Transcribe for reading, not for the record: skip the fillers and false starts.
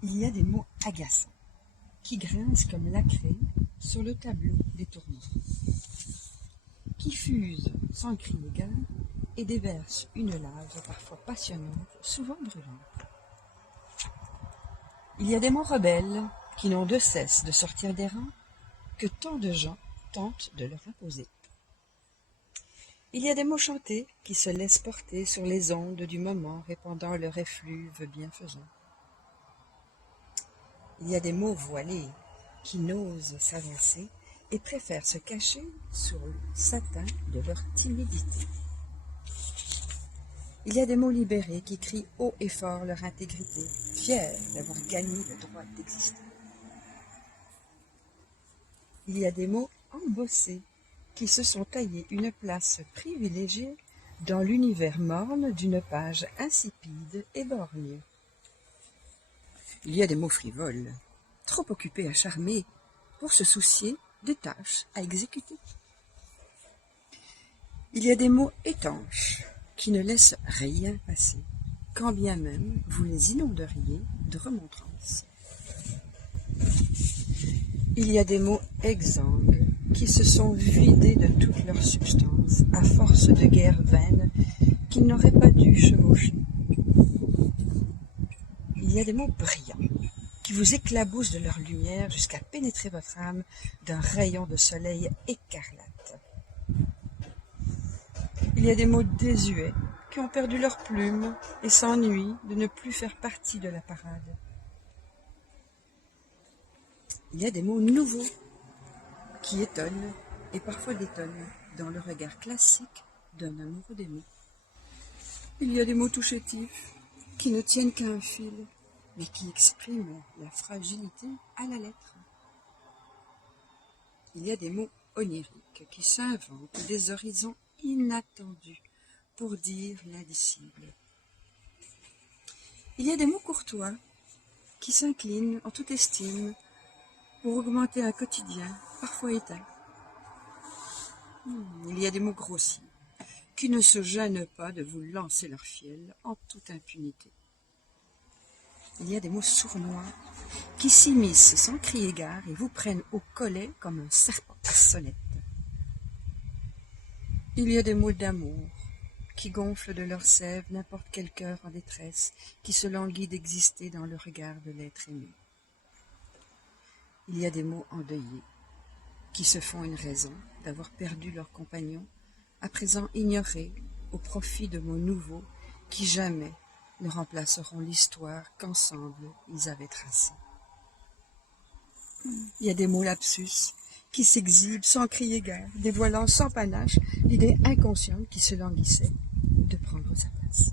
Il y a des mots agaçants qui grincent comme l'acré sur le tableau des tourments, qui fusent sans cri égal et déversent une lave parfois passionnante, souvent brûlante. Il y a des mots rebelles qui n'ont de cesse de sortir des rangs que tant de gens tentent de leur imposer. Il y a des mots chantés qui se laissent porter sur les ondes du moment, répandant leur effluve bienfaisant. Il y a des mots voilés qui n'osent s'avancer et préfèrent se cacher sous le satin de leur timidité. Il y a des mots libérés qui crient haut et fort leur intégrité, fiers d'avoir gagné le droit d'exister. Il y a des mots embossés qui se sont taillés une place privilégiée dans l'univers morne d'une page insipide et borgne. Il y a des mots frivoles, trop occupés à charmer pour se soucier des tâches à exécuter. Il y a des mots étanches qui ne laissent rien passer, quand bien même vous les inonderiez de remontrances. Il y a des mots exsangues qui se sont vidés de toute leur substance à force de guerres vaines qu'ils n'auraient pas dû chevaucher. Il y a des mots brillants qui vous éclaboussent de leur lumière jusqu'à pénétrer votre âme d'un rayon de soleil écarlate. Il y a des mots désuets qui ont perdu leur plume et s'ennuient de ne plus faire partie de la parade. Il y a des mots nouveaux qui étonnent et parfois détonnent dans le regard classique d'un amoureux des mots. Il y a des mots tout chétifs qui ne tiennent qu'à un fil, mais qui expriment la fragilité à la lettre. Il y a des mots oniriques qui s'inventent des horizons inattendus pour dire l'indicible. Il y a des mots courtois qui s'inclinent en toute estime pour augmenter un quotidien parfois éteint. Il y a des mots grossiers qui ne se gênent pas de vous lancer leur fiel en toute impunité. Il y a des mots sournois qui s'immiscent sans crier gare et vous prennent au collet comme un serpent à sonnette. Il y a des mots d'amour qui gonflent de leur sève n'importe quel cœur en détresse qui se languit d'exister dans le regard de l'être aimé. Il y a des mots endeuillés qui se font une raison d'avoir perdu leur compagnon, à présent ignorés au profit de mots nouveaux qui jamais ne remplaceront l'histoire qu'ensemble ils avaient tracée. Il y a des mots lapsus qui s'exhibent sans crier gare, dévoilant sans panache l'idée inconsciente qui se languissait de prendre sa place.